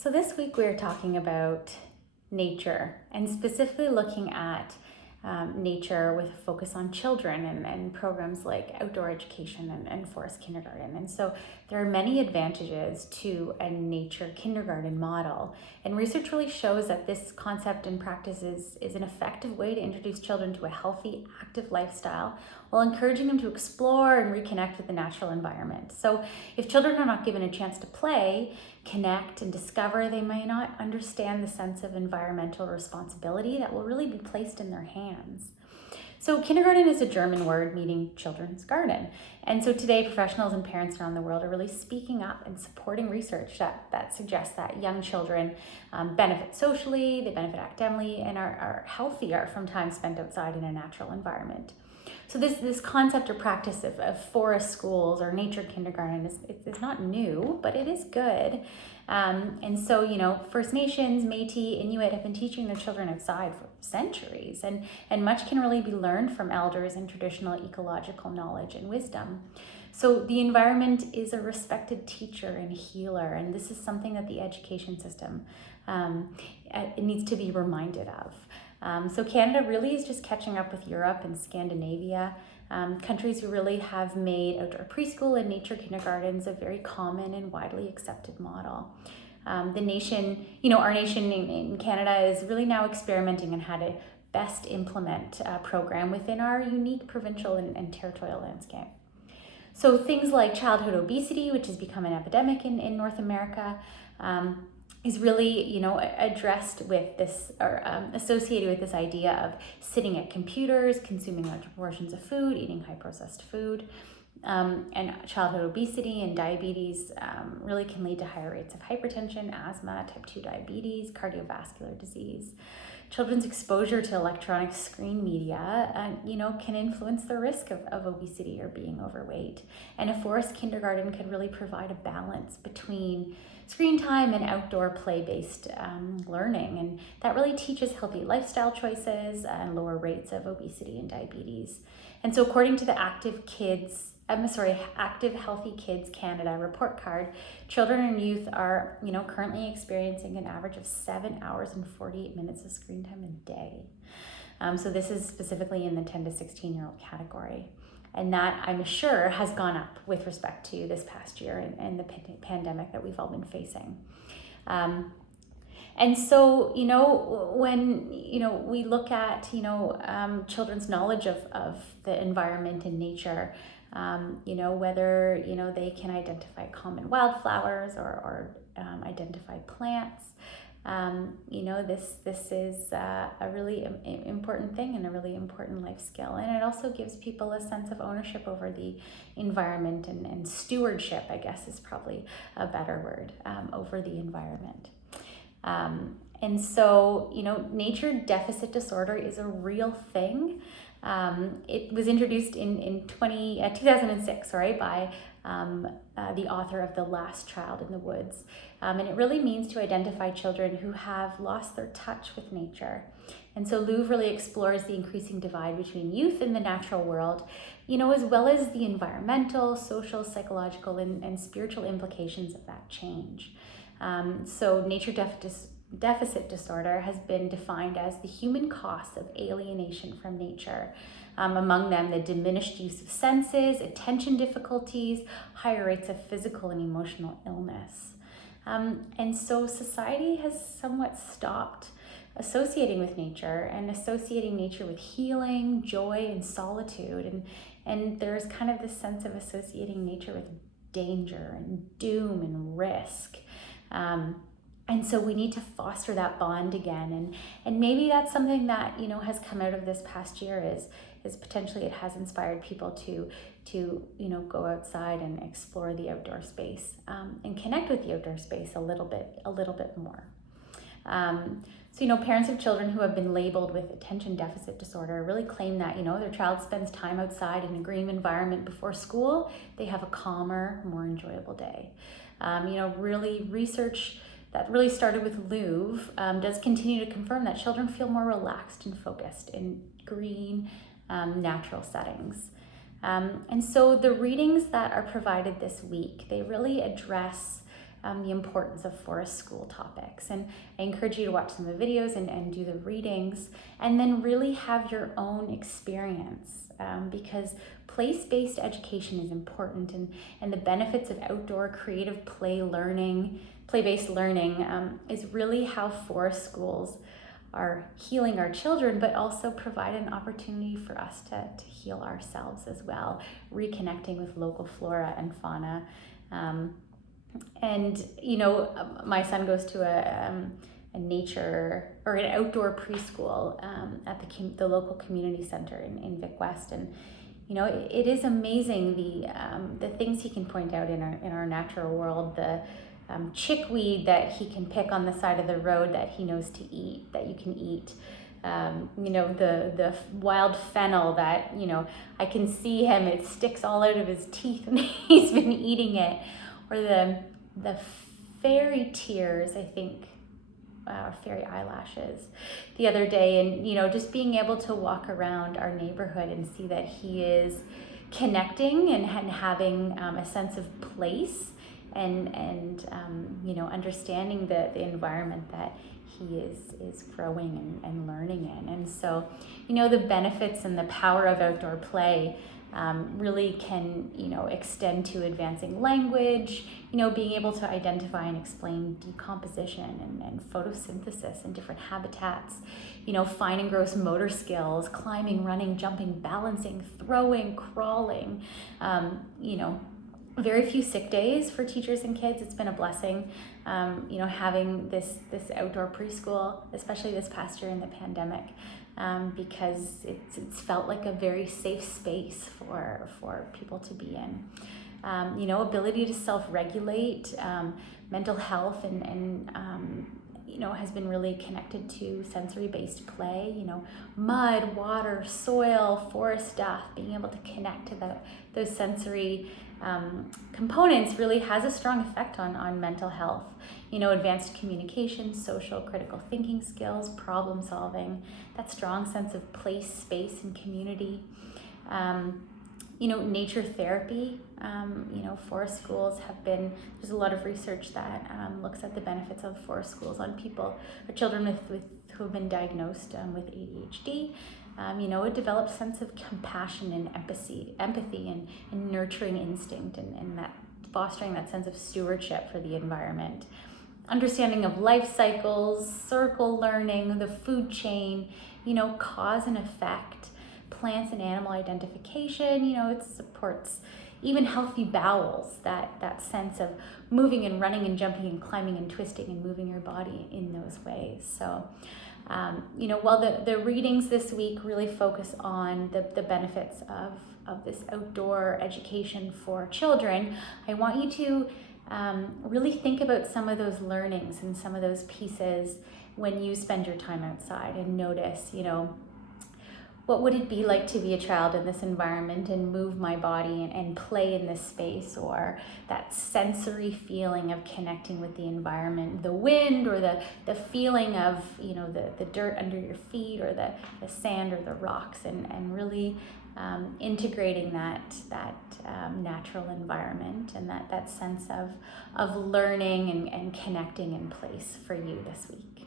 So this week we're talking about nature and specifically looking at nature with a focus on children and programs like outdoor education and forest kindergarten. And so there are many advantages to a nature kindergarten model. And research really shows that this concept and practice is an effective way to introduce children to a healthy, active lifestyle while encouraging them to explore and reconnect with the natural environment. So if children are not given a chance to play, connect, and discover, they may not understand the sense of environmental responsibility that will really be placed in their hands. So kindergarten is a German word meaning children's garden. And so today professionals and parents around the world are really speaking up and supporting research that suggests that young children benefit socially, they benefit academically, and are healthier from time spent outside in a natural environment. So this concept or practice of forest schools or nature kindergarten is not new, but it is good. And so, First Nations, Métis, Inuit have been teaching their children outside for centuries, and much can really be learned from elders and traditional ecological knowledge and wisdom. So the environment is a respected teacher and healer, and this is something that the education system it needs to be reminded of. So Canada really is just catching up with Europe and Scandinavia, countries who really have made outdoor preschool and nature kindergartens a very common and widely accepted model. The nation, our nation in Canada is really now experimenting on how to best implement a program within our unique provincial and territorial landscape. So things like childhood obesity, which has become an epidemic in North America, is really, addressed with this or associated with this idea of sitting at computers, consuming large portions of food, eating high processed food. And childhood obesity and diabetes really can lead to higher rates of hypertension, asthma, type 2 diabetes, cardiovascular disease. Children's exposure to electronic screen media, can influence the risk of obesity or being overweight. And a forest kindergarten could really provide a balance between screen time and outdoor play-based learning. And that really teaches healthy lifestyle choices and lower rates of obesity and diabetes. And so according to the Active Healthy Kids Canada report card, children and youth are, currently experiencing an average of 7 hours and 48 minutes of screen time a day. So this is specifically in the 10 to 16-year-old category. And that, I'm sure, has gone up with respect to this past year and the pandemic that we've all been facing. And so, when, we look at, children's knowledge of the environment and nature, whether, they can identify common wildflowers or identify plants, this is a really important thing and a really important life skill. And it also gives people a sense of ownership over the environment and stewardship, I guess is probably a better word, over the environment. And so, nature deficit disorder is a real thing. It was introduced in 2006, by the author of The Last Child in the Woods. And it really means to identify children who have lost their touch with nature. And so Louvre really explores the increasing divide between youth and the natural world, as well as the environmental, social, psychological, and spiritual implications of that change. So nature deficit disorder has been defined as the human costs of alienation from nature. Among them, the diminished use of senses, attention difficulties, higher rates of physical and emotional illness. And so society has somewhat stopped associating with nature and associating nature with healing, joy, and solitude. And there's kind of this sense of associating nature with danger and doom and risk. And so we need to foster that bond again. And maybe that's something that, has come out of this past year is potentially it has inspired people to go outside and explore the outdoor space and connect with the outdoor space a little bit more. So, parents of children who have been labeled with attention deficit disorder really claim that, their child spends time outside in a green environment before school, they have a calmer, more enjoyable day. Really research that really started with Louvre does continue to confirm that children feel more relaxed and focused in green, natural settings. And so the readings that are provided this week, they really address the importance of forest school topics. And I encourage you to watch some of the videos and do the readings, and then really have your own experience, because place-based education is important, and the benefits of outdoor creative play-based learning is really how forest schools are healing our children, but also provide an opportunity for us to heal ourselves as well, reconnecting with local flora and fauna. And my son goes to a nature or an outdoor preschool at the local community center in Vic West, and it is amazing the things he can point out in our natural world, the chickweed that he can pick on the side of the road that he knows to eat, that you can eat. The wild fennel that, I can see him, it sticks all out of his teeth and he's been eating it. Or the fairy tears, I think, fairy eyelashes the other day. And, just being able to walk around our neighborhood and see that he is connecting and having a sense of place and understanding the environment that he is growing and learning in. And so, the benefits and the power of outdoor play really can, extend to advancing language, being able to identify and explain decomposition and photosynthesis in different habitats, fine and gross motor skills, climbing, running, jumping, balancing, throwing, crawling, very few sick days for teachers and kids. It's been a blessing, having this outdoor preschool, especially this past year in the pandemic, because it's felt like a very safe space for people to be in. Ability to self-regulate, mental health, and has been really connected to sensory-based play. Mud, water, soil, forest stuff, being able to connect to those sensory components really has a strong effect on mental health. Advanced communication, social critical thinking skills, problem solving, that strong sense of place, space, and community. Nature therapy, forest schools there's a lot of research that looks at the benefits of forest schools on people or children who have been diagnosed with ADHD. A developed sense of compassion and empathy and nurturing instinct, and that fostering that sense of stewardship for the environment. Understanding of life cycles, circle learning, the food chain, cause and effect, plants and animal identification. It supports even healthy bowels, that sense of moving and running and jumping and climbing and twisting and moving your body in those ways. So, while the readings this week really focus on the benefits of this outdoor education for children, I want you to really think about some of those learnings and some of those pieces when you spend your time outside, and notice, what would it be like to be a child in this environment and move my body and play in this space, or that sensory feeling of connecting with the environment, the wind, or the feeling of, the dirt under your feet, or the sand or the rocks, and really integrating that natural environment and that sense of learning and connecting in place for you this week.